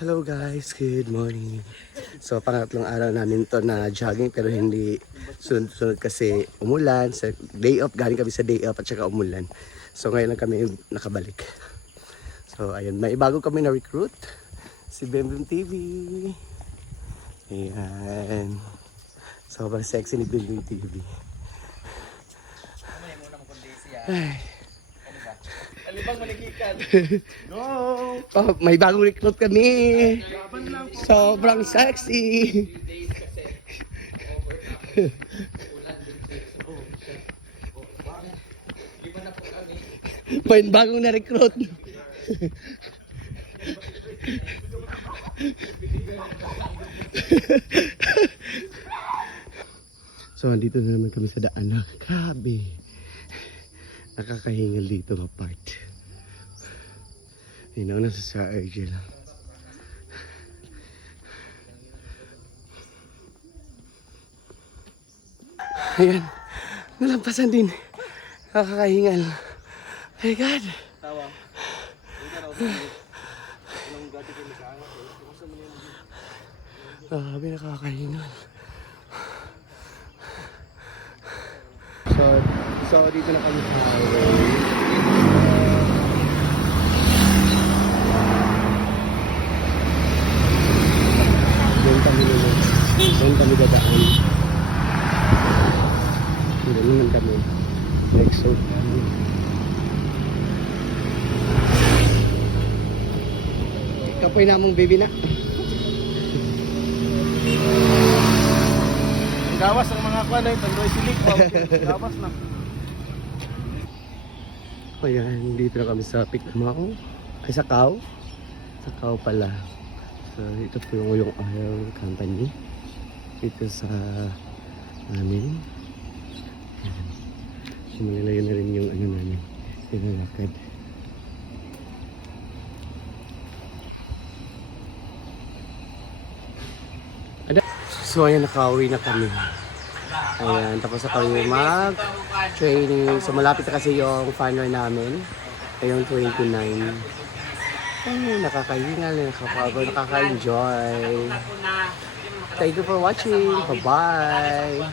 Hello guys, good morning. So pangatlong araw namin to na jogging pero hindi sunod-sunod kasi umulan. Sa day off, galing kami sa day off at saka umulan. So ngayon lang kami nakabalik. So ayun, may bago kami na recruit. Si Bembem TV. Ayan. Sobrang sexy ni Bembem TV. Ay. Alibang malikikan. No! Oh, may bagong recruit kami. Sobrang sexy. May bagong na-recruit. So, andito na naman kami sa daan. Grabe. Nakakahingal dito ng part. Yun ako nasa Sir Argel. Ayan. Nalampasan din. Nakakahingal. Oh my God. Tawa. Grabe, nakakahingal. So dito na kami sa highway. Doon kami dadaan. Doon naman kami. Exo. Kapoy namong baby na. Gawas ang mga kwan ay tandoy silik pa. Gawas na. Ayan, dito na kami sa Pikmao. Ay, sa Kao. Sa Kao pala. So, ito po yung oil company. Ito sa amin. Ayan. Sumalilayo na rin yung ano namin. Pinalakad. So, ayan, nakauwi na kami. Ayan, tapos na kami mag-training. So, malapit na kasi yung final namin. Ngayong 29. Ay, nakakahingal, nakakapagod, nakaka-enjoy. Thank you for watching. Bye-bye.